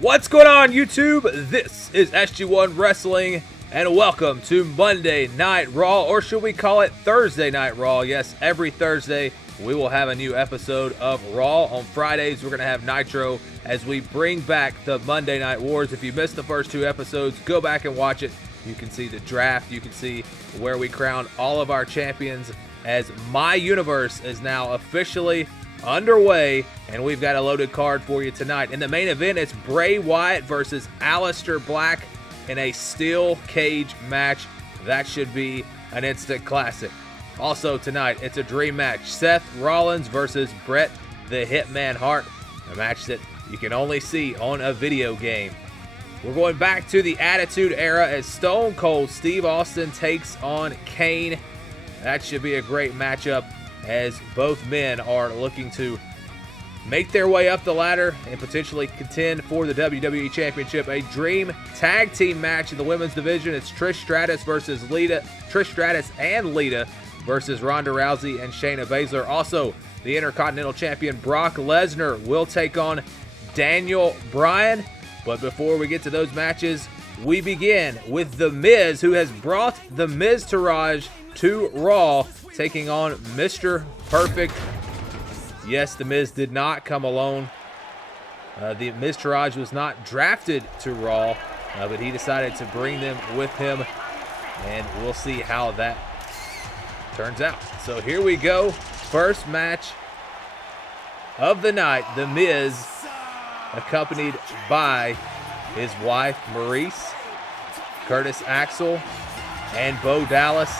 What's going on, YouTube? This is SG1 Wrestling, and welcome to Monday Night Raw, or should we call it Thursday Night Raw? Yes, every Thursday we will have a new episode of Raw. On Fridays, we're going to have Nitro as we bring back the Monday Night Wars. If you missed the first two episodes, go back and watch it. You can see the draft. You can see where we crown all of our champions, as My Universe is now officially underway, and we've got a loaded card for you tonight. In the main event, it's Bray Wyatt versus Aleister Black in a steel cage match. That should be an instant classic. Also tonight, it's a dream match. Seth Rollins versus Bret the Hitman Hart, a match that you can only see on a video game. We're going back to the Attitude Era as Stone Cold Steve Austin takes on Kane. That should be a great matchup, as both men are looking to make their way up the ladder and potentially contend for the WWE Championship. A dream tag team match in the women's division. It's Trish Stratus and Lita versus Ronda Rousey and Shayna Baszler. Also, the Intercontinental Champion Brock Lesnar will take on Daniel Bryan. But before we get to those matches, we begin with The Miz, who has brought the Miztourage to Raw, taking on Mr. Perfect. Yes, The Miz did not come alone. The Miztourage was not drafted to Raw, but he decided to bring them with him, and we'll see how that turns out. So here we go. First match of the night. The Miz, accompanied by his wife, Maurice, Curtis Axel, and Bo Dallas,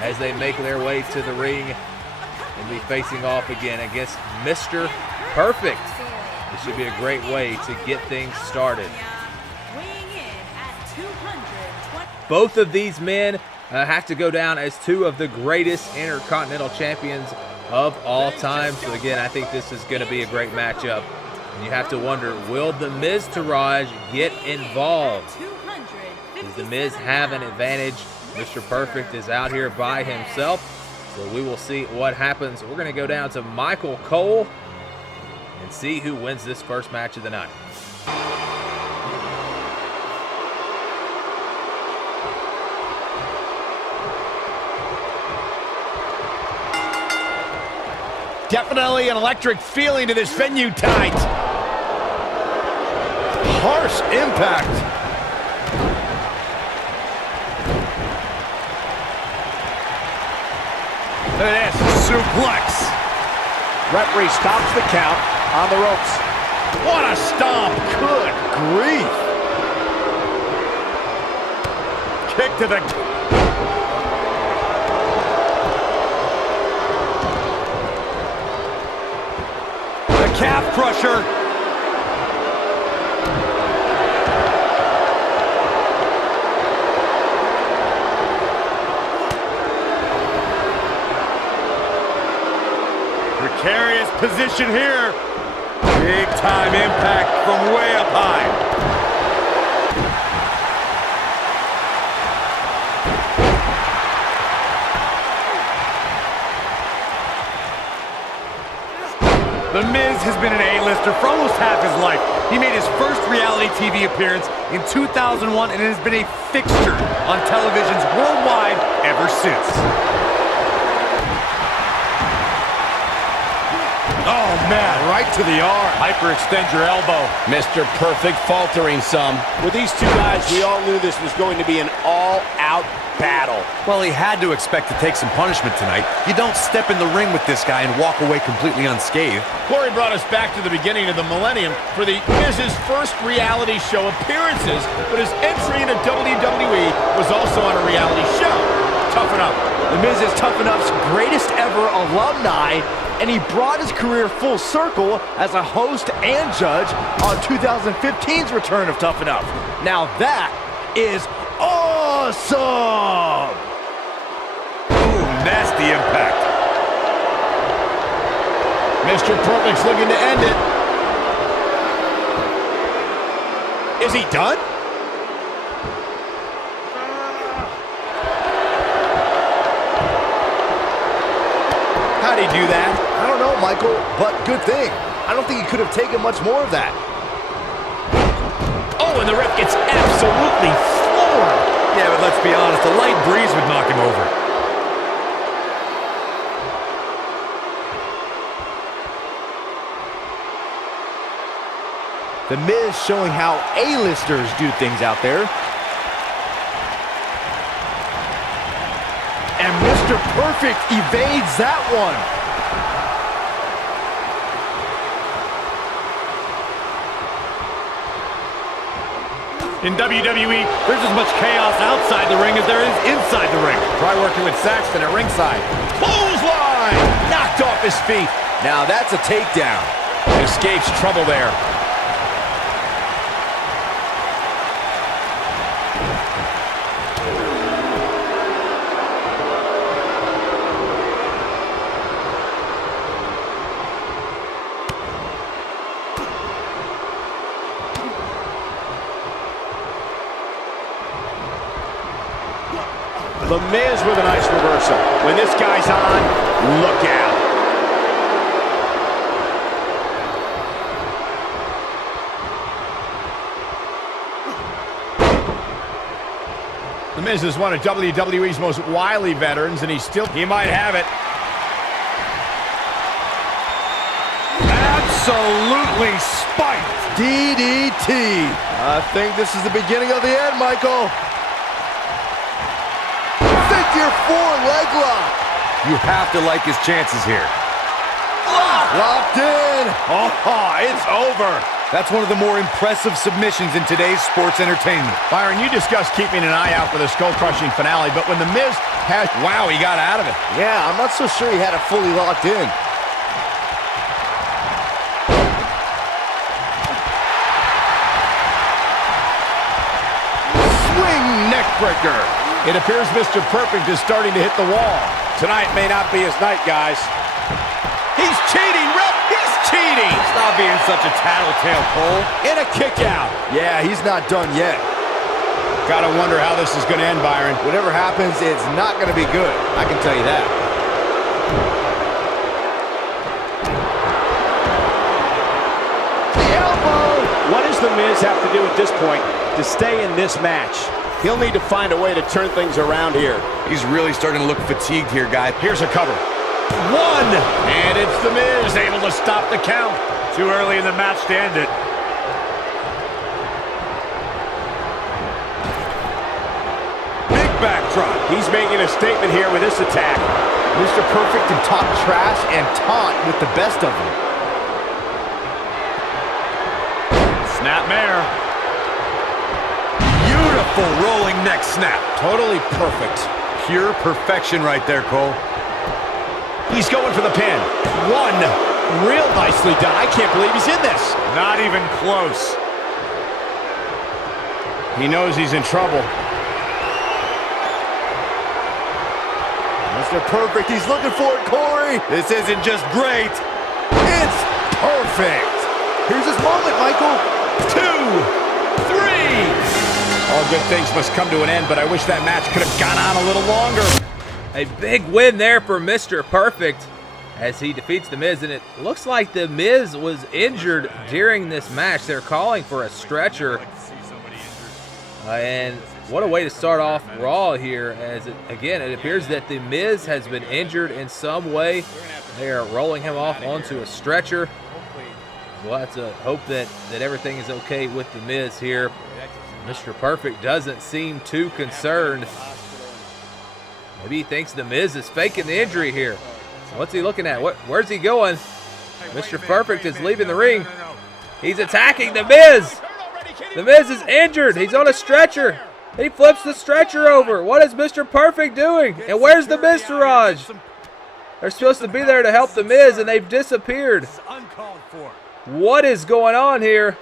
as they make their way to the ring and be facing off again against Mr. Perfect. This should be a great way to get things started. Both of these men have to go down as two of the greatest Intercontinental Champions of all time. So again, I think this is going to be a great matchup. And you have to wonder, will the Miztourage get involved? Does the Miz have an advantage? Mr. Perfect is out here by himself, so we will see what happens. We're going to go down to Michael Cole and see who wins this first match of the night. Definitely an electric feeling to this venue tonight. Harsh impact. Look at this, suplex. Referee stops the count on the ropes. What a stomp, good grief. Kick to the... The calf crusher. Precarious position here. Big time impact from way up high. The Miz has been an A-lister for almost half his life. He made his first reality TV appearance in 2001 and has been a fixture on televisions worldwide ever since. Oh, man, right to the arm. Hyperextend your elbow. Mr. Perfect faltering some. With these two guys, we all knew this was going to be an all-out battle. Well, he had to expect to take some punishment tonight. You don't step in the ring with this guy and walk away completely unscathed. Corey brought us back to the beginning of the millennium for the Miz's first reality show appearances, but his entry into WWE was also on a reality show. Toughen Up. The Miz is Tough Enough's greatest ever alumni, and he brought his career full circle as a host and judge on 2015's return of Tough Enough. Now that is awesome! Ooh, nasty impact. Mr. Perfect's looking to end it. Is he done? How'd he do that? I don't know, Michael, but good thing. I don't think he could have taken much more of that. absolutely floored. Yeah, but let's be honest, a light breeze would knock him over. The Miz showing how A-listers do things out there. And Mr. Perfect evades that one. In WWE, there's as much chaos outside the ring as there is inside the ring. Try working with Saxton at ringside. Clothesline! Knocked off his feet. Now that's a takedown. Escapes trouble there. The Miz with a nice reversal. When this guy's on, look out. The Miz is one of WWE's most wily veterans, and he might have it. Absolutely spiked. DDT. I think this is the beginning of the end, Michael. Figure four leg lock. You have to like his chances here. Locked in. Oh, it's over. That's one of the more impressive submissions in today's sports entertainment. Byron, you discussed keeping an eye out for the skull-crushing finale, but when The Miz has... Wow, he got out of it. Yeah, I'm not so sure he had it fully locked in. Swing neckbreaker. It appears Mr. Perfect is starting to hit the wall. Tonight may not be his night, guys. He's cheating, ref! He's cheating! Stop being such a tattletale, Cole. In a kick out. Yeah, he's not done yet. Gotta wonder how this is gonna end, Byron. Whatever happens, it's not gonna be good. I can tell you that. The elbow! What does The Miz have to do at this point to stay in this match? He'll need to find a way to turn things around here. He's really starting to look fatigued here, guys. Here's a cover. One! And it's The Miz able to stop the count. Too early in the match to end it. Big backdrop. He's making a statement here with this attack. Mr. Perfect can talk trash and taunt with the best of them. Snapmare. Beautiful rolling neck snap. Totally perfect. Pure perfection right there, Cole. He's going for the pin. One. Real nicely done. I can't believe he's in this. Not even close. He knows he's in trouble. Mr. Perfect, he's looking for it, Corey. This isn't just great. It's perfect. Here's his moment, Michael. 2, 3. All good things must come to an end, but I wish that match could have gone on a little longer. A big win there for Mr. Perfect as he defeats The Miz, and it looks like The Miz was injured during this match. They're calling for a stretcher. And what a way to start off Raw here, as again, it appears that The Miz has been injured in some way. They are rolling him off onto a stretcher. We'll have to hope that everything is okay with The Miz here. Mr. Perfect doesn't seem too concerned. Maybe he thinks The Miz is faking the injury here. What's he looking at? Where's he going? Mr. Perfect is leaving the ring. He's attacking The Miz. The Miz is injured. He's on a stretcher. He flips the stretcher over. What is Mr. Perfect doing? And where's the Miztourage? They're supposed to be there to help The Miz, and they've disappeared. What is going on here?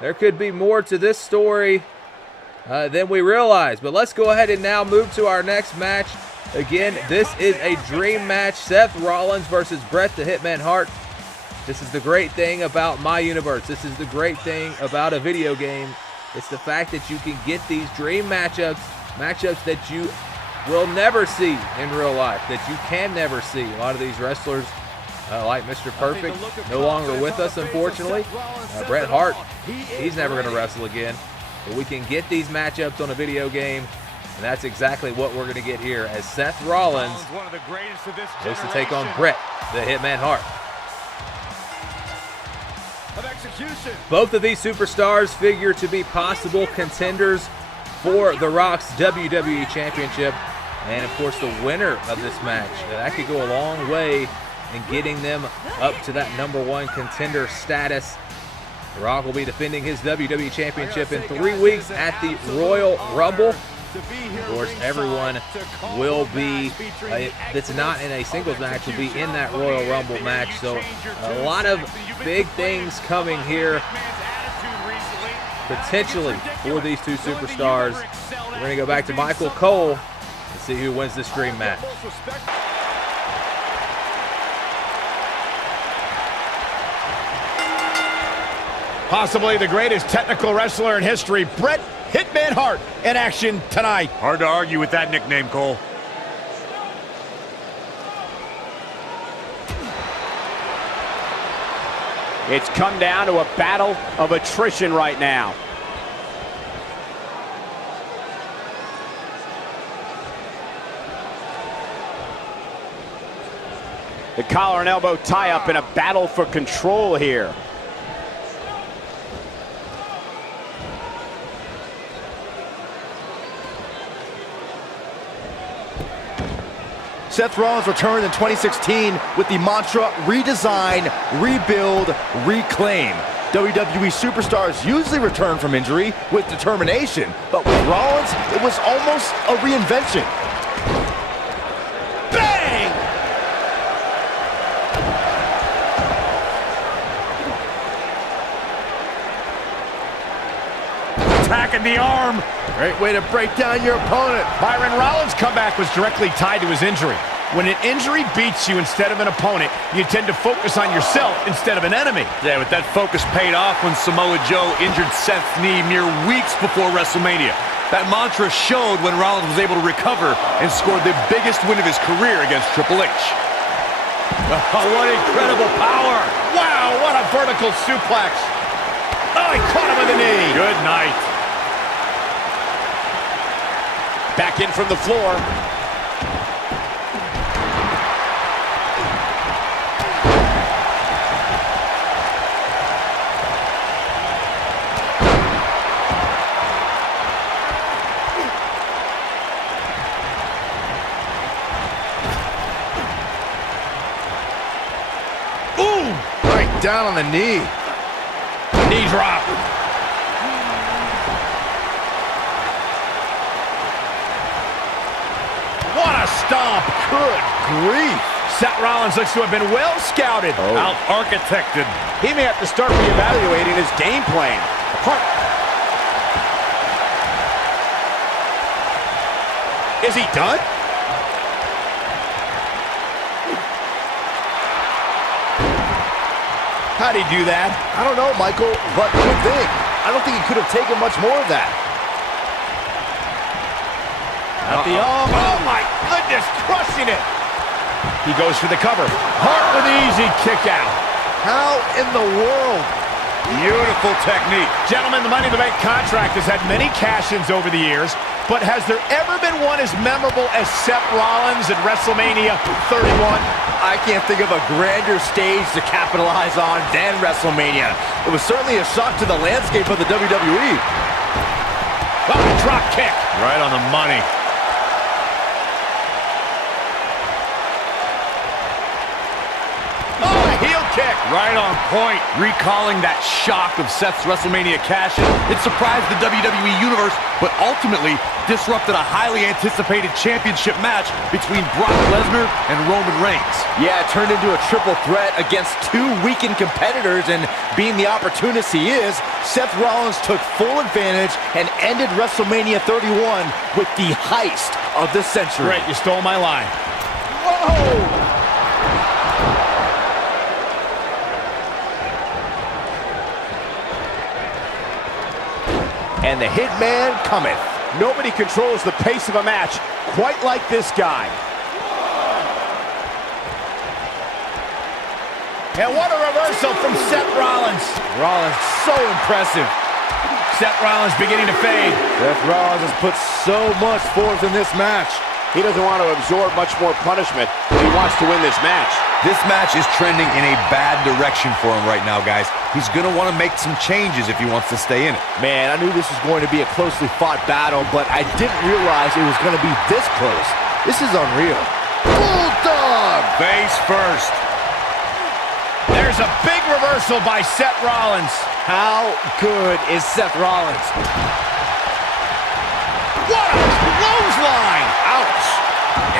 There could be more to this story than we realize. But let's go ahead and now move to our next match. Again, this is a dream match. Seth Rollins versus Bret the Hitman Hart. This is the great thing about my universe. This is the great thing about a video game. It's the fact that you can get these dream matchups that you will never see in real life, that you can never see. A lot of these wrestlers, like Mr. Perfect, no longer with us, unfortunately. Bret Hart, he's never going to wrestle again. but we can get these matchups on a video game, and that's exactly what we're going to get here as Seth Rollins One of the greatest of this goes to take on Bret the Hitman Hart. of execution. Both of these superstars figure to be possible contenders for The Rock's WWE Championship. And of course, the winner of this match, that could go a long way in getting them up to that #1 contender status. The Rock will be defending his WWE Championship in 3 weeks at the Royal Rumble. Of course, everyone will be, that's not in a singles match, will be in that Royal Rumble match. So a lot of big things coming here, potentially, for these two superstars. We're going to go back to Michael Cole and see who wins this dream match. Possibly the greatest technical wrestler in history, Bret Hitman Hart, in action tonight. Hard to argue with that nickname, Cole. It's come down to a battle of attrition right now. The collar and elbow tie-up in a battle for control here. Seth Rollins returned in 2016 with the mantra, redesign, rebuild, reclaim. WWE superstars usually return from injury with determination, but with Rollins, it was almost a reinvention. Bang! Attacking the arm. Great way to break down your opponent. Byron Rollins' comeback was directly tied to his injury. When an injury beats you instead of an opponent, you tend to focus on yourself instead of an enemy. Yeah, but that focus paid off when Samoa Joe injured Seth's knee mere weeks before WrestleMania. That mantra showed when Rollins was able to recover and scored the biggest win of his career against Triple H. Oh, what incredible power! Wow, what a vertical suplex! Oh, he caught him with the knee. Good night. Back in from the floor. Ooh! Right down on the knee. Knee drop. What a stomp. Good grief. Seth Rollins looks to have been well scouted. Out-architected. He may have to start reevaluating his game plan. Is he done? How'd he do that? I don't know, Michael, but good thing. I don't think he could have taken much more of that. At the arm. Oh my goodness, crushing it. He goes for the cover. Hart with the easy kick out. How in the world? Beautiful technique. Gentlemen, the Money in the Bank contract has had many cash-ins over the years, but has there ever been one as memorable as Seth Rollins at WrestleMania 31? I can't think of a grander stage to capitalize on than WrestleMania. It was certainly a shock to the landscape of the WWE. Oh, drop kick. Right on the money. Oh, a heel kick. Right on point. Recalling that shock of Seth's WrestleMania cash-in, it surprised the WWE Universe, but ultimately disrupted a highly anticipated championship match between Brock Lesnar and Roman Reigns. Yeah, it turned into a triple threat against two weakened competitors, and being the opportunist he is, Seth Rollins took full advantage and ended WrestleMania 31 with the heist of the century. Great, you stole my line. Whoa! And the Hitman cometh. Nobody controls the pace of a match quite like this guy. And what a reversal from Seth Rollins. Rollins, so impressive. Seth Rollins beginning to fade. Seth Rollins has put so much forth in this match. He doesn't want to absorb much more punishment. He wants to win this match. This match is trending in a bad direction for him right now, guys. He's going to want to make some changes if he wants to stay in it. Man, I knew this was going to be a closely fought battle, but I didn't realize it was going to be this close. This is unreal. Bulldog! Face first. There's a big reversal by Seth Rollins. How good is Seth Rollins? What a clothesline! Ouch!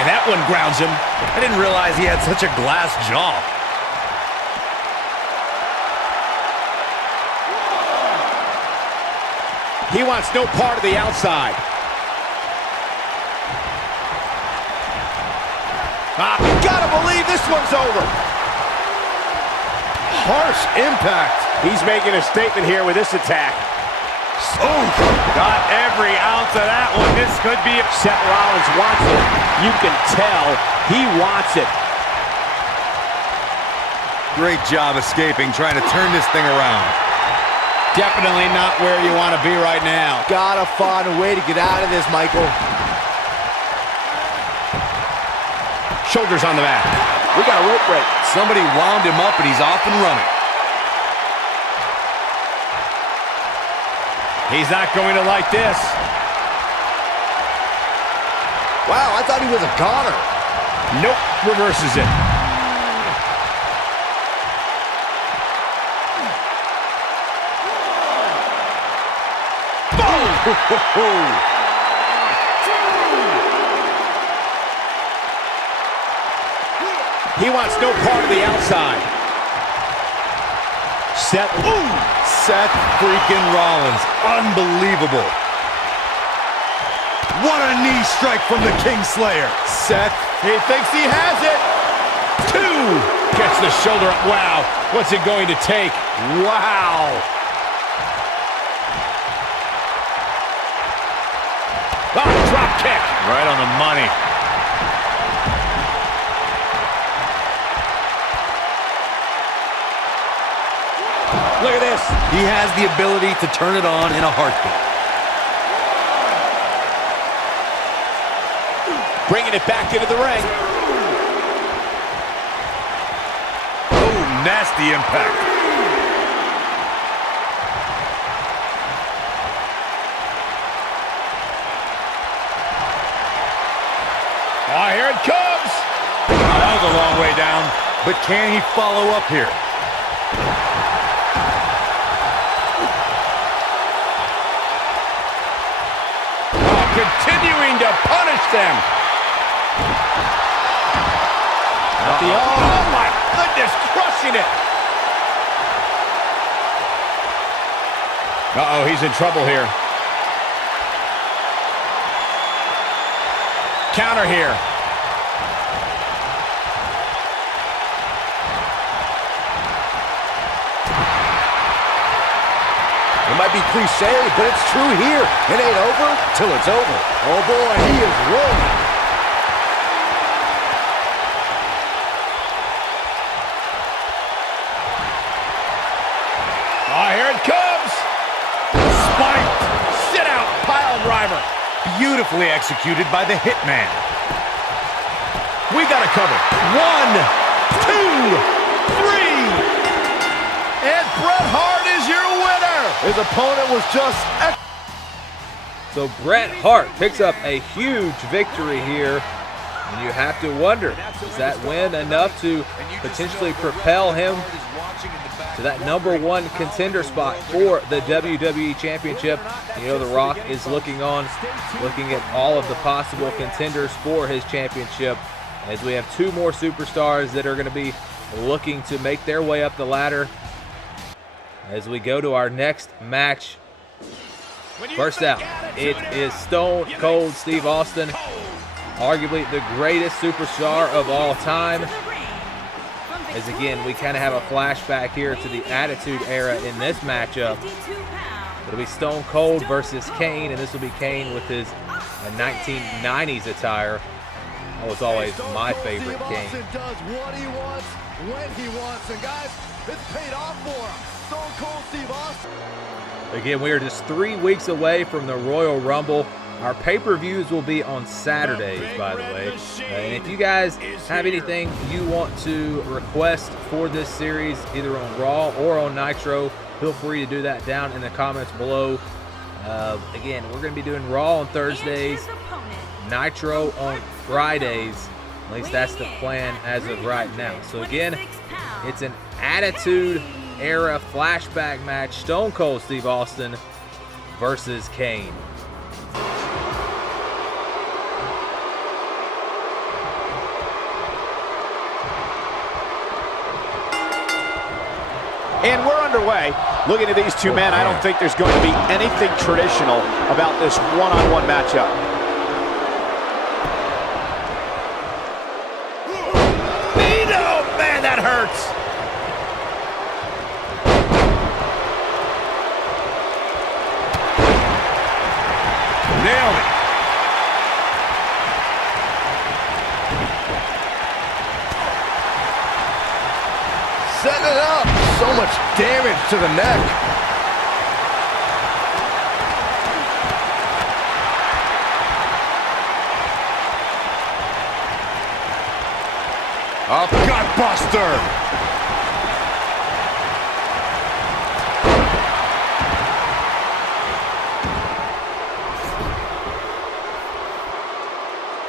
And that one grounds him. I didn't realize he had such a glass jaw. He wants no part of the outside. Gotta believe this one's over. Harsh impact. He's making a statement here with this attack. Oh, got every ounce of that one. This could be... Seth Rollins wants it. You can tell he wants it. Great job escaping, trying to turn this thing around. Definitely not where you want to be right now. Gotta find a way to get out of this, Michael. Shoulders on the mat. We got a rope break. Somebody wound him up and he's off and running. He's not going to like this. Wow, I thought he was a goner. Nope, reverses it. Boom! He wants no part of the outside. Seth freaking Rollins. Unbelievable. What a knee strike from the Kingslayer. Seth, he thinks he has it. 2. Gets the shoulder up. Wow. What's it going to take? Wow. Oh, drop kick. Right on the money. Look at this. He has the ability to turn it on in a heartbeat. Bringing it back into the ring. Oh, nasty impact. Oh, here it comes. That was a long way down, but can he follow up here? Continuing to punish them. Oh my goodness, crushing it. Uh-oh, he's in trouble here. Counter here. It might be cliche, but it's true here. It ain't over till it's over. Oh boy, he is rolling. Oh, here it comes. Spiked. Sit out, pile driver. Beautifully executed by the Hitman. We got it covered. 1, 2, 3. And Bret Hart is your winner. His opponent was just... So Bret Hart picks up a huge victory here. And you have to wonder, is that win enough to potentially propel him to that #1 contender spot for the WWE Championship? You know, The Rock is looking at all of the possible contenders for his championship, as we have 2 more superstars that are going to be looking to make their way up the ladder as we go to our next match. First out, it is Stone Cold Steve Austin, arguably the greatest superstar of all time. As again, we kind of have a flashback here to the Attitude Era in this matchup. It'll be Stone Cold versus Kane, and this will be Kane with his 1990s attire. That was always my favorite Kane. Steve Austin does what he wants, when he wants, and guys, it's paid off for him. Stone Cold Steve Austin. Again, we are just 3 weeks away from the Royal Rumble. Our pay-per-views will be on Saturdays, by the way. And if you guys have anything you want to request for this series, either on Raw or on Nitro, feel free to do that down in the comments below. Again, we're going to be doing Raw on Thursdays, Nitro on Fridays. At least that's the plan as of right now. So again, it's an Attitude Era flashback match. Stone Cold Steve Austin versus Kane. And we're underway. Looking at these two men, I don't think there's going to be anything traditional about this one-on-one matchup. Man, that hurts. Nailed it. Setting it up. So much damage to the neck. A gutbuster.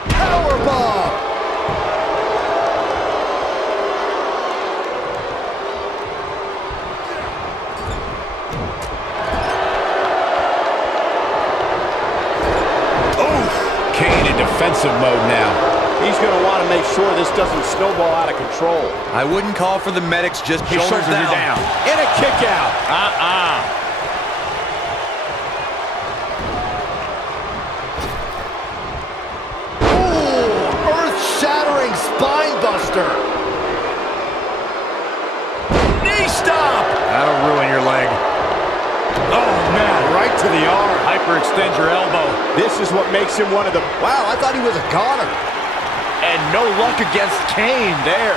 Powerbomb. Kane in defensive mode now. He's going to want to make sure this doesn't snowball out of control. I wouldn't call for the medics, just His shoulders are down. And a kick out. Ooh, earth-shattering spine buster. Knee stop. That'll ruin your leg. Oh, man, right to the arm. Hyperextend your elbow. This is what makes him one of the... Wow, I thought he was a goner. And no luck against Kane there.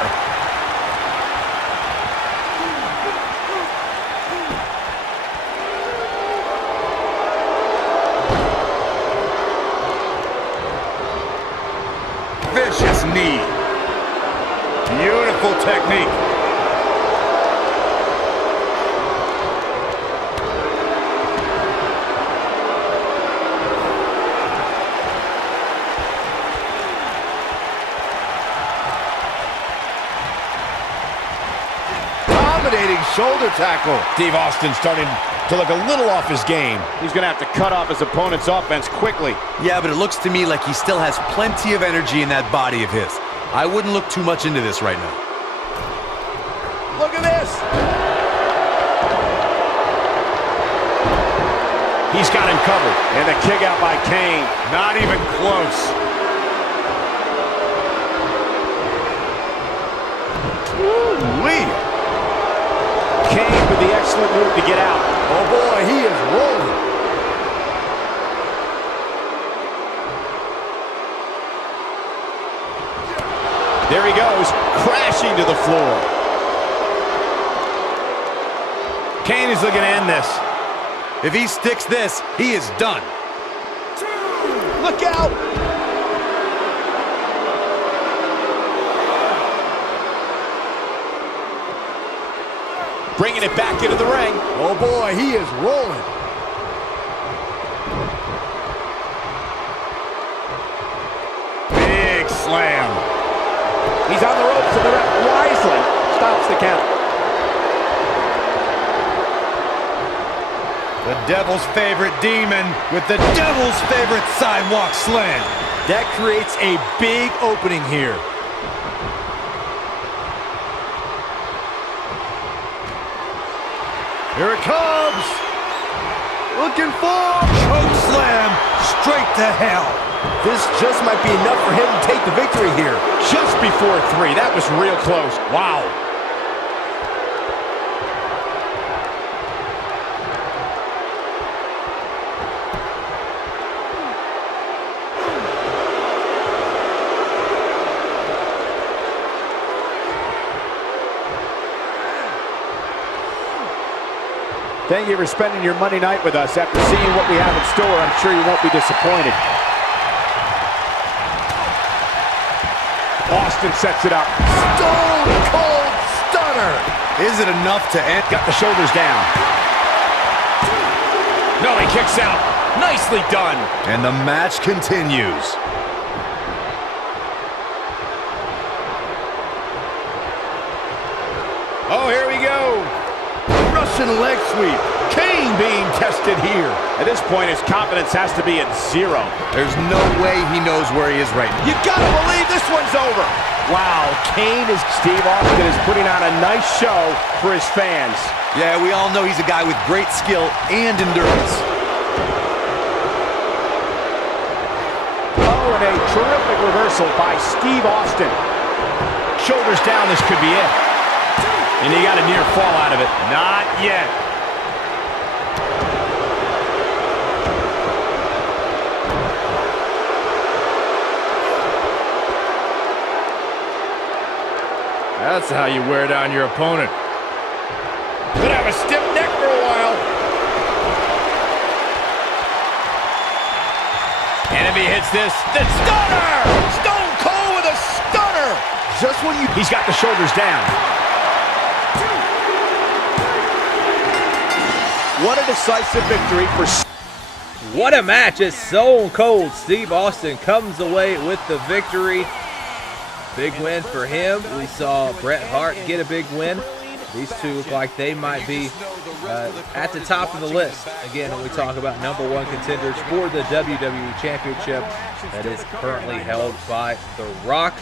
Vicious knee. Beautiful technique. Shoulder tackle. Steve Austin starting to look a little off his game. He's going to have to cut off his opponent's offense quickly. Yeah, but it looks to me like he still has plenty of energy in that body of his. I wouldn't look too much into this right now. Look at this. He's got him covered. And the kick out by Kane. Not even close. Woo-wee. Kane with the excellent move to get out. Oh boy, he is rolling. There he goes, crashing to the floor. Kane is looking to end this. If he sticks this, he is done. Look out. Bringing it back into the ring. Oh boy, he is rolling. Big slam. He's on the ropes and the ref wisely stops the count. The devil's favorite demon with the devil's favorite sidewalk slam. That creates a big opening here. Here it comes! Looking for... Choke slam straight to hell. This just might be enough for him to take the victory here. Just before 3. That was real close. Wow. Thank you for spending your Monday night with us. After seeing what we have in store, I'm sure you won't be disappointed. Austin sets it up. Stone Cold Stunner. Is it enough to end? Got the shoulders down. No, he kicks out. Nicely done. And the match continues. Oh, here we go. Russian leg sweep. Kane being tested here. At this point, his confidence has to be at 0. There's no way he knows where he is right now. You gotta believe this one's over. Wow, Kane is... Steve Austin is putting on a nice show for his fans. Yeah, we all know he's a guy with great skill and endurance. Oh, and a terrific reversal by Steve Austin. Shoulders down, this could be it. And he got a near fall out of it. Not yet. That's how you wear down your opponent. Could have a stiff neck for a while. Enemy hits this. The stunner! Stone Cold with a stunner! Just when you... He's got the shoulders down. What a decisive victory for... What a match as Stone Cold Steve Austin comes away with the victory. Big win for him. We saw Bret Hart get a big win. These two look like they might be at the top of the list. Again, when we talk about #1 contenders for the WWE Championship that is currently held by The Rock.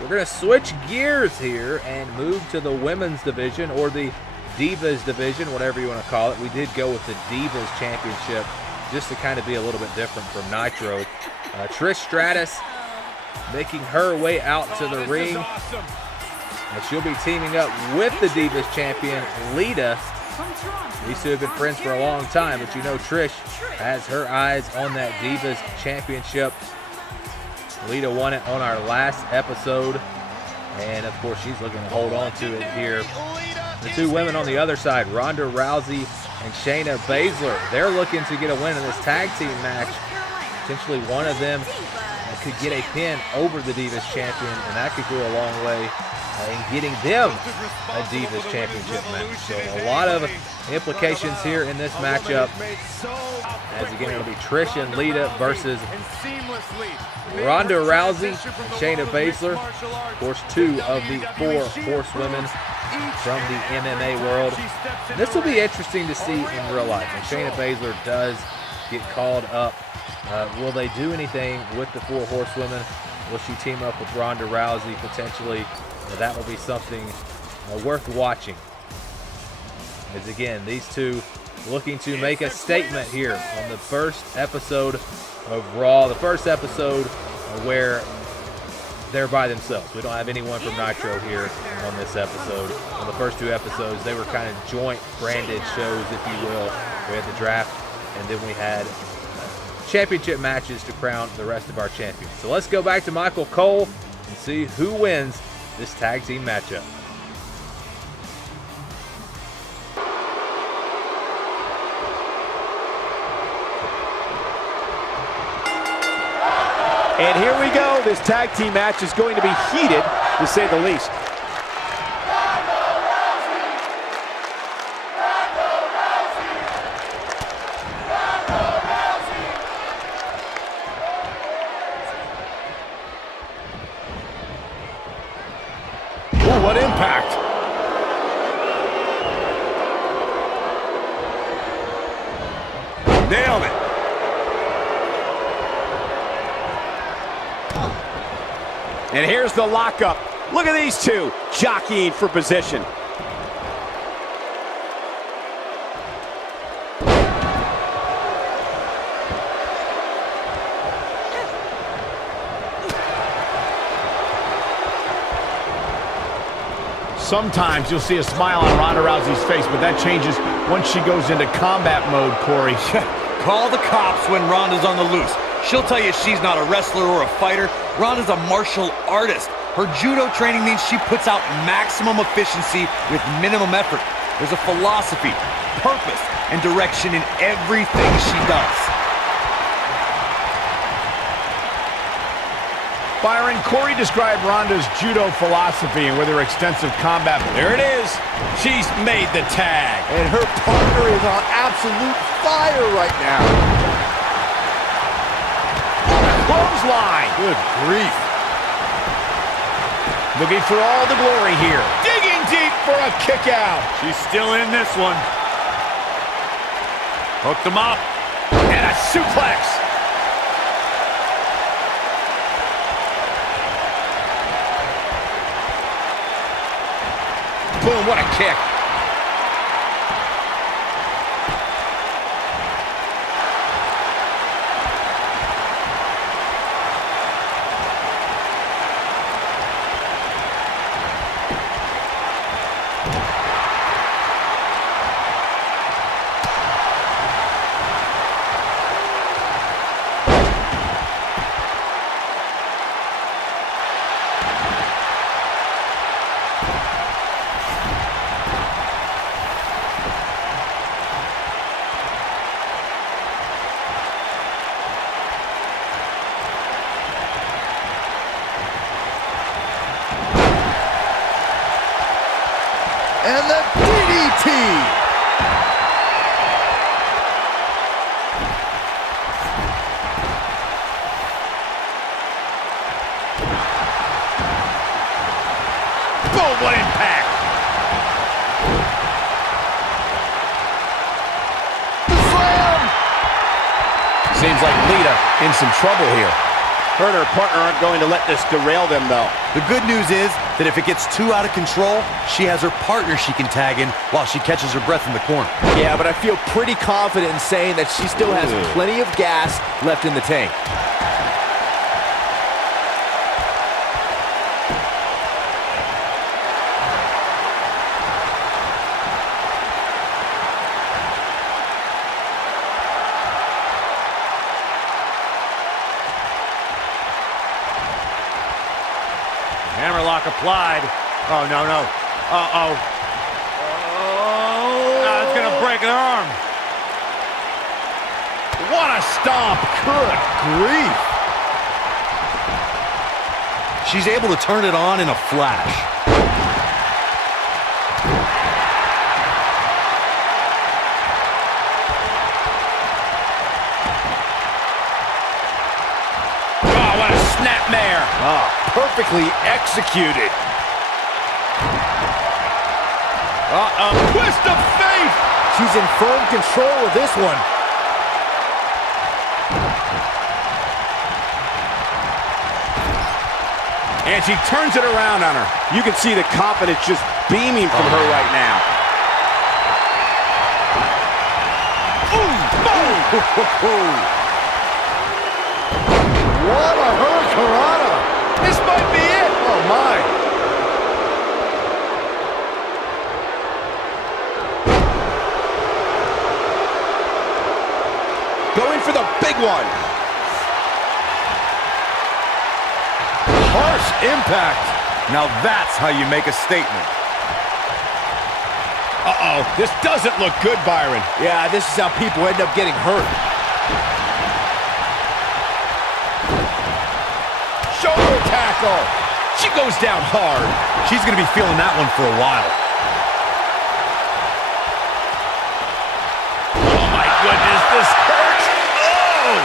We're going to switch gears here and move to the women's division, or the Divas division, whatever you want to call it. We did go with the Divas Championship just to kind of be a little bit different from Nitro. Trish Stratus making her way out to the ring. And she'll be teaming up with the Divas champion, Lita. These two have been friends for a long time, but you know Trish has her eyes on that Divas championship. Lita won it on our last episode, and of course she's looking to hold on to it here. The two women on the other side, Ronda Rousey and Shayna Baszler, they're looking to get a win in this tag team match. Potentially one of them could get a pin over the Divas champion, and that could go a long way in getting them a Divas championship match. So a lot of implications here in this matchup. As again, it'll be Trish and Lita versus Ronda Rousey and Shayna Baszler. Of course, 2 of the 4 horsewomen from the MMA world. And this will be interesting to see in real life. When Shayna Baszler does get called up, will they do anything with the 4 horsewomen? Will she team up with Ronda Rousey potentially? That will be something worth watching. As again, these two looking to make a statement here on the first episode of Raw. The first episode where they're by themselves. We don't have anyone from Nitro here on this episode. On the first 2 episodes, they were kind of joint branded shows, if you will. We had the draft, and then we had championship matches to crown the rest of our champions. So let's go back to Michael Cole and see who wins this tag team matchup. And here we go. This tag team match is going to be heated, to say the least. Ooh, what impact. Nailed it. And here's the lockup. Look at these two jockeying for position. Sometimes you'll see a smile on Ronda Rousey's face, but that changes once she goes into combat mode, Corey. Call the cops when Ronda's on the loose. She'll tell you she's not a wrestler or a fighter. Ronda's a martial artist. Her judo training means she puts out maximum efficiency with minimum effort. There's a philosophy, purpose and direction in everything she does. Byron, Corey described Ronda's judo philosophy and with her extensive combat. There it is. She's made the tag. And her partner is on absolute fire right now. Clothesline. Good grief. Looking for all the glory here. Digging deep for a kick out. She's still in this one. Hooked him up. And a suplex. Boom, what a kick. And the DDT! Boom, what impact. Slam! Seems like Lita in some trouble here. Her and her partner aren't going to let this derail them, though. The good news is that if it gets too out of control, she has her partner she can tag in while she catches her breath in the corner. Yeah, but I feel pretty confident in saying that she still has plenty of gas left in the tank. Hammerlock applied. Oh, no. Uh-oh. Oh. It's going to break an arm. What a stomp. Good grief. She's able to turn it on in a flash. Oh, what a snapmare. Ah, perfectly executed. Uh-oh. Twist of fate. She's in firm control of this one. And she turns it around on her. You can see the confidence just beaming from her right now. Boom. What a hurricanrana! This might be it. Oh my! Going for the big one. Harsh impact. Now that's how you make a statement. Uh-oh. This doesn't look good, Byron. Yeah, this is how people end up getting hurt. Shoulder tackle. She goes down hard. She's going to be feeling that one for a while. Oh, my goodness. This hurts. Oh!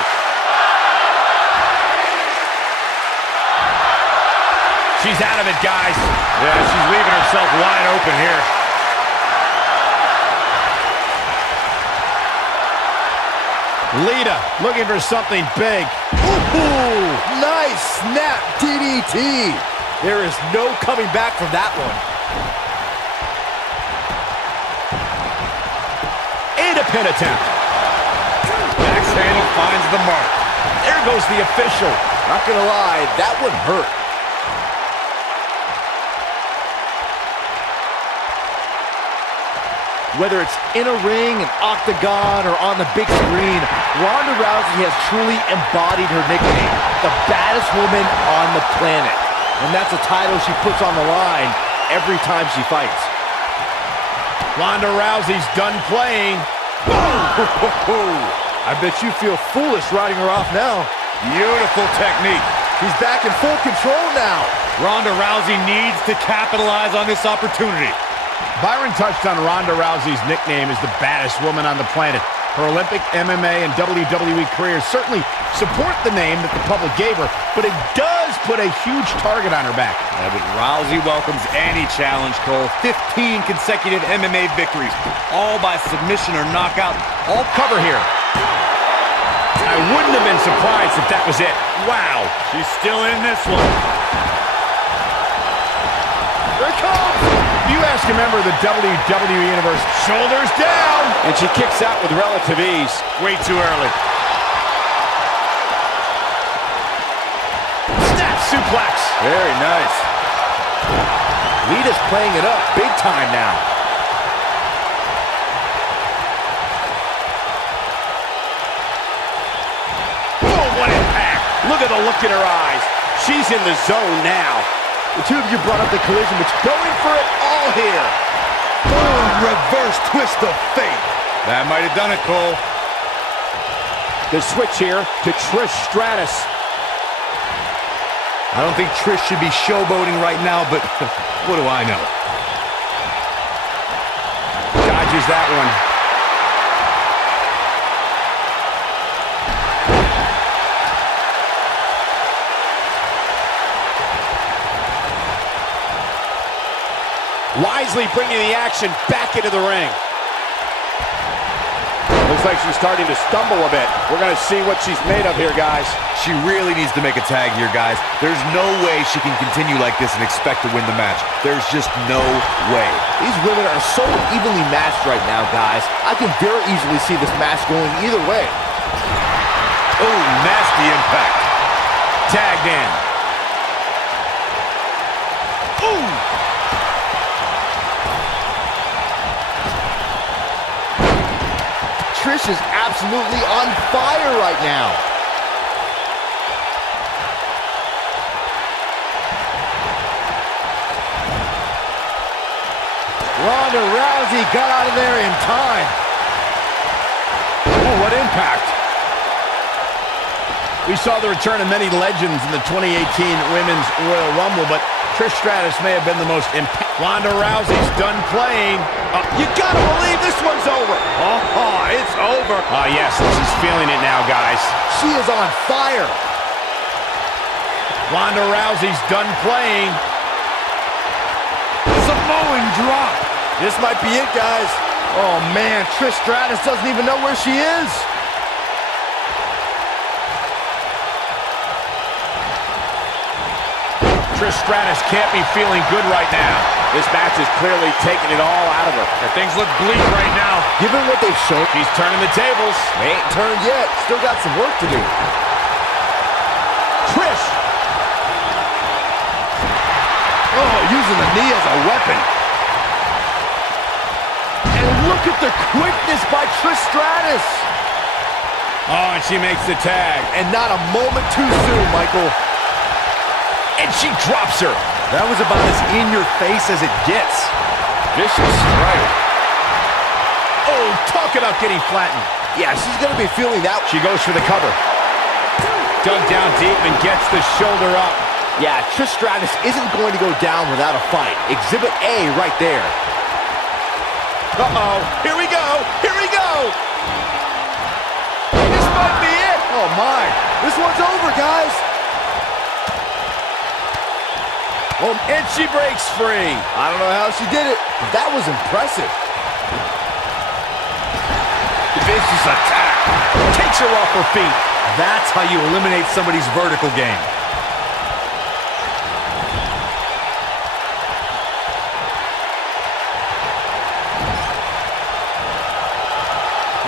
She's out of it, guys. Yeah, she's leaving herself wide open here. Lita looking for something big. Ooh, nice snap DDT. There is no coming back from that one. And a pin attempt. Axe handle finds the mark. There goes the official. Not gonna lie, that one hurt. Whether it's in a ring, an octagon, or on the big screen, Ronda Rousey has truly embodied her nickname, the baddest woman on the planet. And that's a title she puts on the line every time she fights. Ronda Rousey's done playing. I bet you feel foolish riding her off now. Beautiful technique. He's back in full control now. Ronda Rousey needs to capitalize on this opportunity. Byron touched on Ronda Rousey's nickname as the baddest woman on the planet. Her Olympic, MMA, and WWE careers certainly support the name that the public gave her, but it does put a huge target on her back. Yeah, but Rousey welcomes any challenge, Cole. 15 consecutive MMA victories, all by submission or knockout. All cover here. I wouldn't have been surprised if that was it. Wow. She's still in this one. Here it comes. You ask a member of the WWE Universe, shoulders down. And she kicks out with relative ease. Way too early. Snap suplex. Very nice. Lita's playing it up big time now. Oh, what impact. Look at the look in her eyes. She's in the zone now. The two of you brought up the collision, but you're going for it all here. Boom, reverse twist of fate. That might have done it, Cole. The switch here to Trish Stratus. I don't think Trish should be showboating right now, but what do I know? Dodges that one. Wisely bringing the action back into the ring. Looks like she's starting to stumble a bit. We're going to see what she's made of here, guys. She really needs to make a tag here, guys. There's no way she can continue like this and expect to win the match. There's just no way. These women are so evenly matched right now, guys. I can very easily see this match going either way. Oh, nasty impact. Tagged in. Ooh. Trish is absolutely on fire right now. Ronda Rousey got out of there in time. Oh, what impact. We saw the return of many legends in the 2018 Women's Royal Rumble, but Trish Stratus may have been the most impactful. Ronda Rousey's done playing. You gotta believe this one's over. Oh, it's over. Oh, yes, she's feeling it now, guys. She is on fire. Ronda Rousey's done playing. Samoan drop. This might be it, guys. Oh, man, Trish Stratus doesn't even know where she is. Trish Stratus can't be feeling good right now. This match is clearly taking it all out of her. And things look bleak right now. Given what they've shown, She's turning the tables. they ain't turned yet. Still got some work to do. Trish. Oh, using the knee as a weapon. And look at the quickness by Trish Stratus. Oh, and she makes the tag. And not a moment too soon, Michael. And she drops her. That was about as in your face as it gets. Vicious strike. Oh, talk about getting flattened. Yeah, she's going to be feeling that. She goes for the cover. Dug down deep and gets the shoulder up. Yeah, Trish Stratus isn't going to go down without a fight. Exhibit A right there. Uh-oh. Here we go. Here we go. This might be it. Oh, my. This one's over, guys. Oh, and she breaks free. I don't know how she did it, but that was impressive. Vicious attack. Takes her off her feet. That's how you eliminate somebody's vertical game.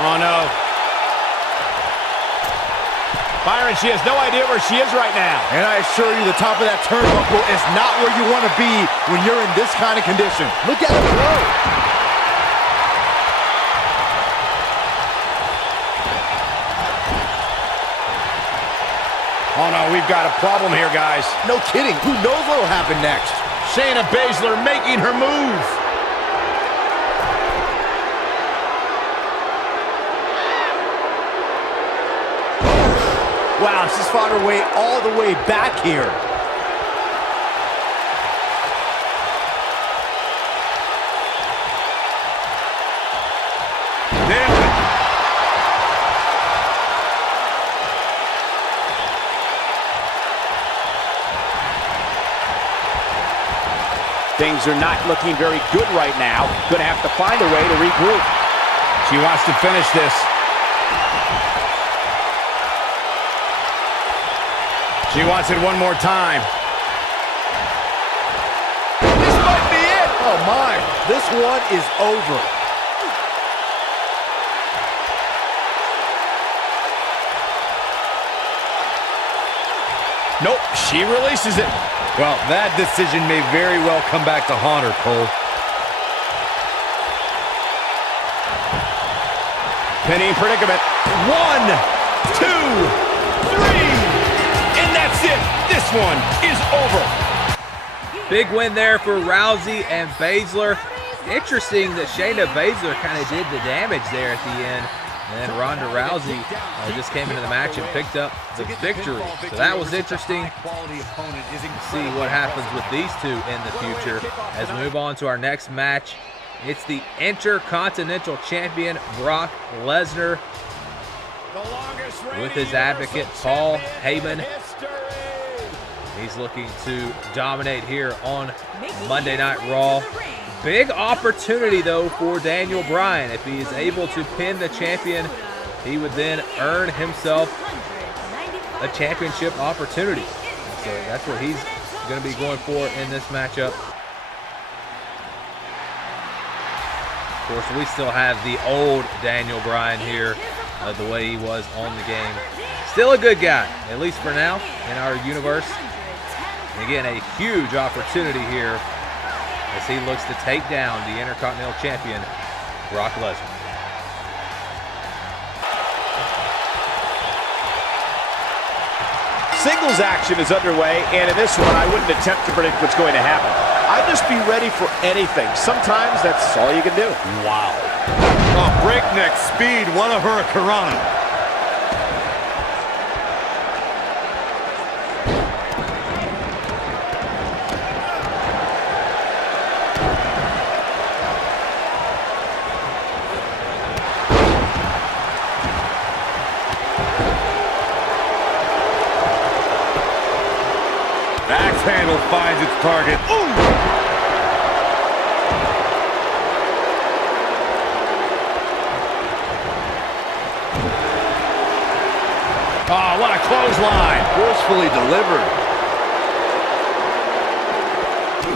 Oh, no. Byron, she has no idea where she is right now. And I assure you, the top of that turnbuckle is not where you want to be when you're in this kind of condition. Look at it go. Oh, no, we've got a problem here, guys. No kidding. Who knows what will happen next? Shayna Baszler making her move. Wow, she's fought her way all the way back here. Nailed it. Things are not looking very good right now. Gonna have to find a way to regroup. She wants to finish this. She wants it one more time. This might be it. Oh my, this one is over. Nope, she releases it. Well, that decision may very well come back to haunt her, Cole. Pinning predicament. 1, 2, 3. And that's it. This one is over. Big win there for Rousey and Baszler. Interesting that Shayna Baszler kind of did the damage there at the end. And then Ronda Rousey just came into the match and picked up the victory. So that was interesting. See what happens with these two in the future. As we move on to our next match, it's the Intercontinental Champion Brock Lesnar with his advocate Paul Heyman. He's looking to dominate here on Monday Night Raw. Big opportunity, though, for Daniel Bryan. If he is able to pin the champion, he would then earn himself a championship opportunity. So that's what he's going to be going for in this matchup. Of course, we still have the old Daniel Bryan here, the way he was on the game. Still a good guy, at least for now, in our universe. And again, a huge opportunity here as he looks to take down the Intercontinental Champion, Brock Lesnar. Singles action is underway, and in this one, I wouldn't attempt to predict what's going to happen. I'd just be ready for anything. Sometimes that's all you can do. Wow. Oh, breakneck speed, one of her Karana. Axe handle finds its target. Ooh! Oh, what a clothesline. Forcefully delivered.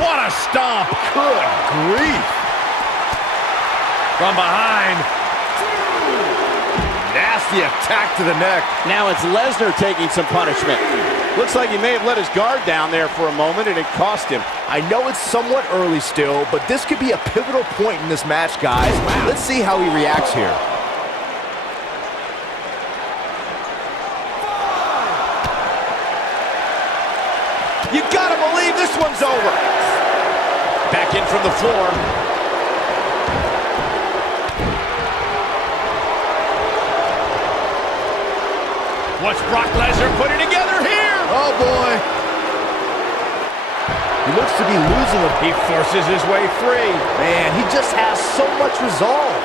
What a stomp. Good grief. From behind. Nasty attack to the neck. Now it's Lesnar taking some punishment. Looks like he may have let his guard down there for a moment, and it cost him. I know it's somewhat early still, but this could be a pivotal point in this match, guys. Let's see how he reacts here. You gotta believe this one's over. Back in from the floor. What's Brock Lesnar putting together here? Oh, boy. He looks to be losing a He forces his way free. Man, he just has so much resolve.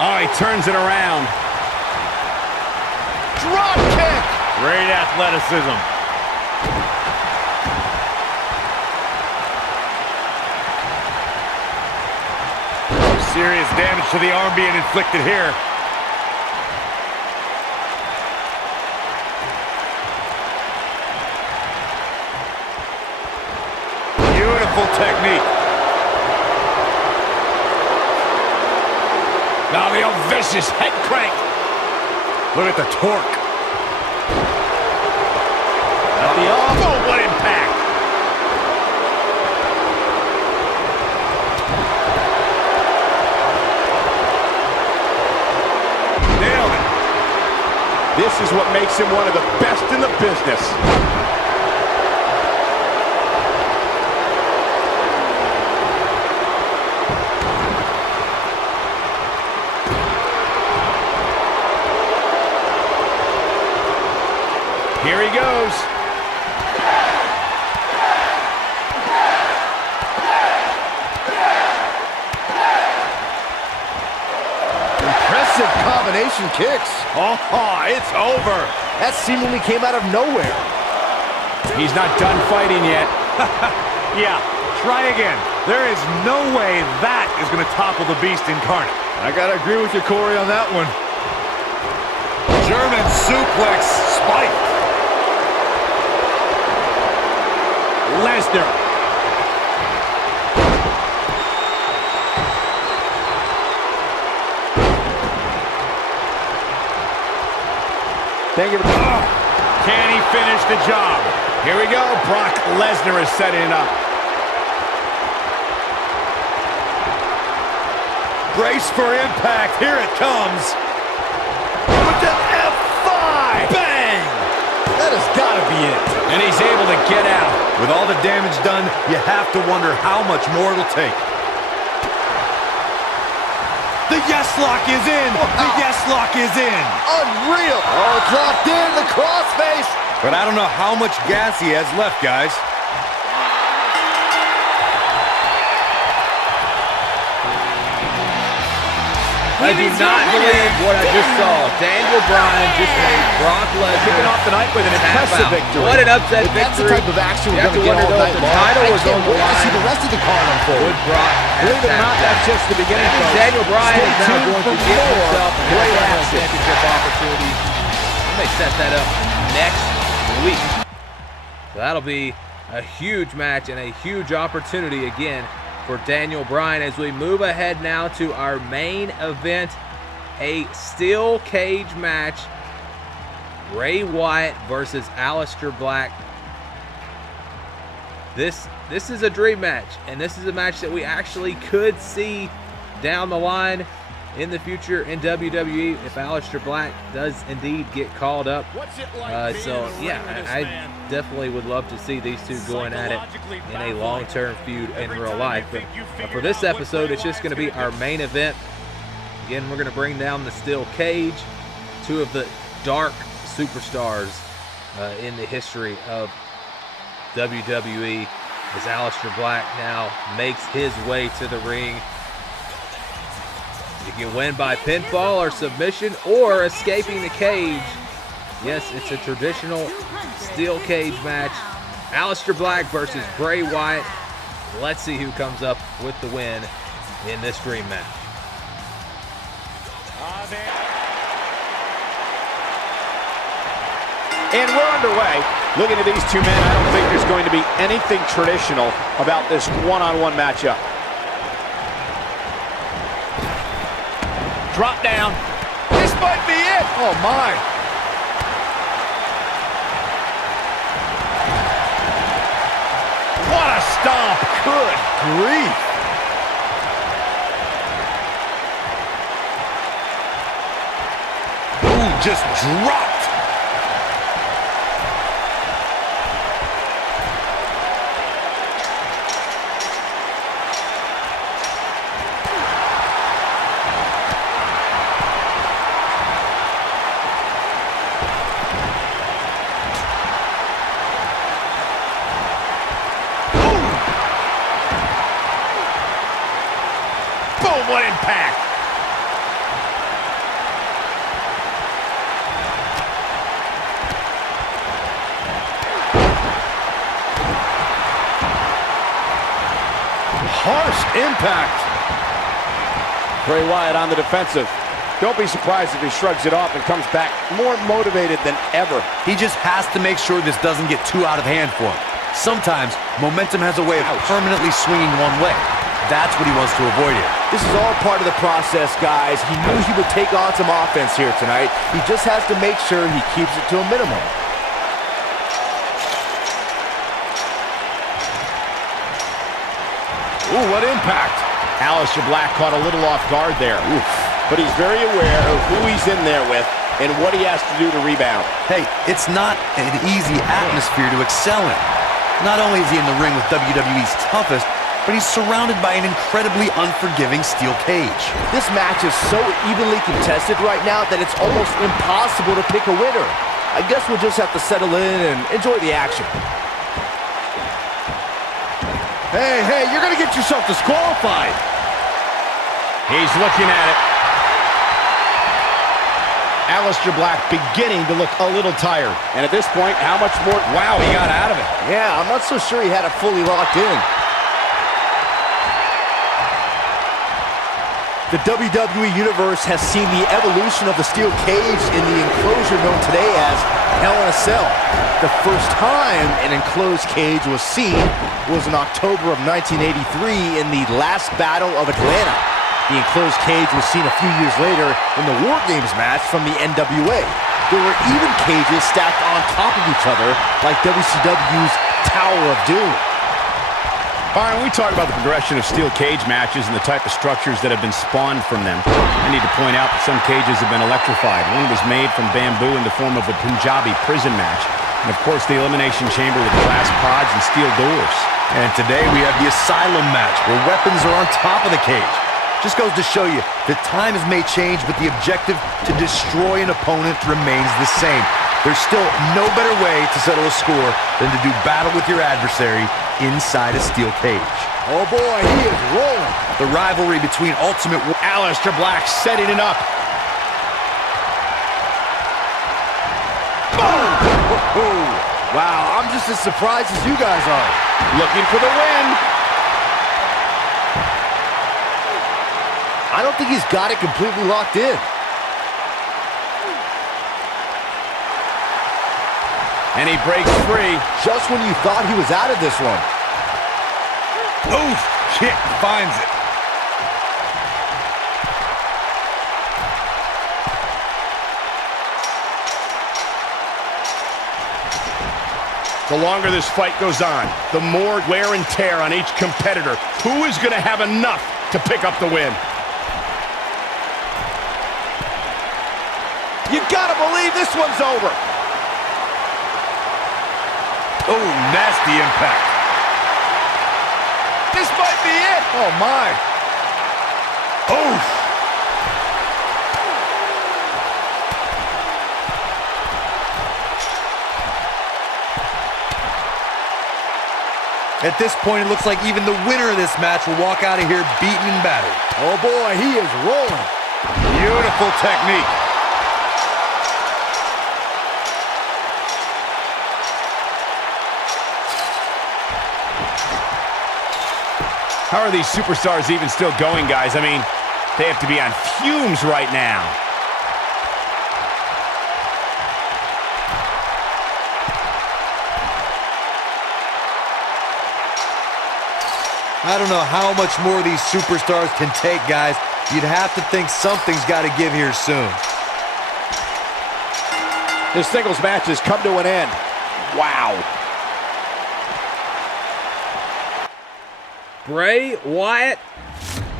Oh, he turns it around. Drop kick. Great athleticism. Serious damage to the arm being inflicted here. Beautiful technique. Now the old vicious head crank. Look at the torque. Oh, what impact. Nailed it. This is what makes him one of the best in the business. Here he goes. Impressive combination kicks. Oh, it's over. That seemingly came out of nowhere. He's not done fighting yet. Yeah, try again. There is no way that is going to topple the beast incarnate. I gotta agree with you, Corey, on that one. German suplex spiked. Lesnar. Thank you. Can he finish the job? Here we go. Brock Lesnar is setting it up. Brace for impact. Here it comes. With the F5. Bang! That has gotta be it. And he's able to get out. With all the damage done, you have to wonder how much more it'll take. The yes lock is in. The yes lock is in. Unreal. Oh, it's locked in. The crossface. But I don't know how much gas he has left, guys. I do not believe what I just saw. Daniel Bryan just made Brock Lesnar Kicking off the night with an tap impressive out. victory. What an upset If that's the victory. type of action You we're have to going to get wonder, all though, if night the long. title I was can't on the wait to see line. the rest of the card unfold. Would Brock have Believe it or not, tapped that's out? just the beginning, And folks. Daniel Bryan Stay is now tuned going for to give more himself a great World action. Championship opportunity. They may set that up next week. So that'll be a huge match and a huge opportunity again for Daniel Bryan as we move ahead now to our main event, a steel cage match. Bray Wyatt versus Aleister Black. This is a dream match, and this is a match that we actually could see down the line in the future in WWE if Aleister Black does indeed get called up. So yeah, I definitely would love to see these two going at it in a long-term feud in real life. But for this episode, it's just going to be our main event. Again, we're going to bring down the steel cage, two of the dark superstars in the history of WWE, as Aleister Black now makes his way to the ring. You can win by pinfall or submission or escaping the cage. Yes, it's a traditional steel cage match. Aleister Black versus Bray Wyatt. Let's see who comes up with the win in this dream match. And we're underway. Looking at these two men, I don't think there's going to be anything traditional about this one-on-one matchup. Drop down. This might be it. Oh, my. What a stomp. Good grief. Ooh, just dropped. Boom, what impact. Harsh impact. Bray Wyatt on the defensive. Don't be surprised if he shrugs it off and comes back more motivated than ever. He just has to make sure this doesn't get too out of hand for him. Sometimes, momentum has a way of permanently swinging one way. that's what he wants to avoid here. This is all part of the process, guys. He knew he would take on some offense here tonight. He just has to make sure he keeps it to a minimum. Ooh, what impact. Aleister Black caught a little off guard there. Oof. But he's very aware of who he's in there with and what he has to do to rebound. Hey, it's not an easy atmosphere to excel in. Not only is he in the ring with WWE's toughest, but he's surrounded by an incredibly unforgiving steel cage. This match is so evenly contested right now that it's almost impossible to pick a winner. I guess we'll just have to settle in and enjoy the action. Hey, you're going to get yourself disqualified. He's looking at it. Aleister Black beginning to look a little tired. And at this point, how much more? Wow, he got out of it. Yeah, I'm not so sure he had it fully locked in. The WWE Universe has seen the evolution of the steel cage in the enclosure known today as Hell in a Cell. The first time an enclosed cage was seen was in October of 1983 in the last Battle of Atlanta. The enclosed cage was seen a few years later in the War Games match from the NWA. There were even cages stacked on top of each other, like WCW's Tower of Doom. All right, when we talk about the progression of steel cage matches and the type of structures that have been spawned from them, I need to point out that some cages have been electrified. One was made from bamboo in the form of a Punjabi prison match. And of course, the Elimination Chamber with glass pods and steel doors. And today we have the Asylum match, where weapons are on top of the cage. Just goes to show you that times may change, but the objective to destroy an opponent remains the same. There's still no better way to settle a score than to do battle with your adversary inside a steel cage. Oh boy, he is rolling. The rivalry between Ultimate Aleister Black setting it up. Boom! Wow, I'm just as surprised as you guys are. Looking for the win. I don't think he's got it completely locked in. And he breaks free. Just when you thought he was out of this one. Oof! Kick finds it. The longer this fight goes on, the more wear and tear on each competitor. Who is going to have enough to pick up the win? You gotta believe this one's over. Oh, nasty impact. This might be it. Oh my. Oof! At this point, it looks like even the winner of this match will walk out of here beaten and battered. Oh boy, he is rolling. Beautiful technique. How are these superstars even still going, guys? I mean, they have to be on fumes right now. I don't know how much more these superstars can take, guys. You'd have to think something's got to give here soon. This singles match has come to an end. Wow. Bray Wyatt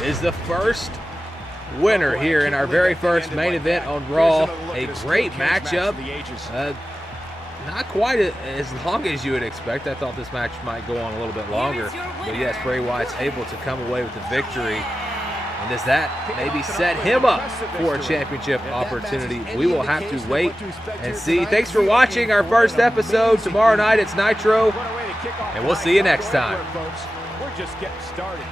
is the first winner here in our very first main event on Raw. A great matchup. Not quite as long as you would expect. I thought this match might go on a little bit longer. But yes, Bray Wyatt's able to come away with the victory. And does that maybe set him up for a championship opportunity? We will have to wait and see. Thanks for watching our first episode. Tomorrow night it's Nitro. And we'll see you next time. We're just getting started.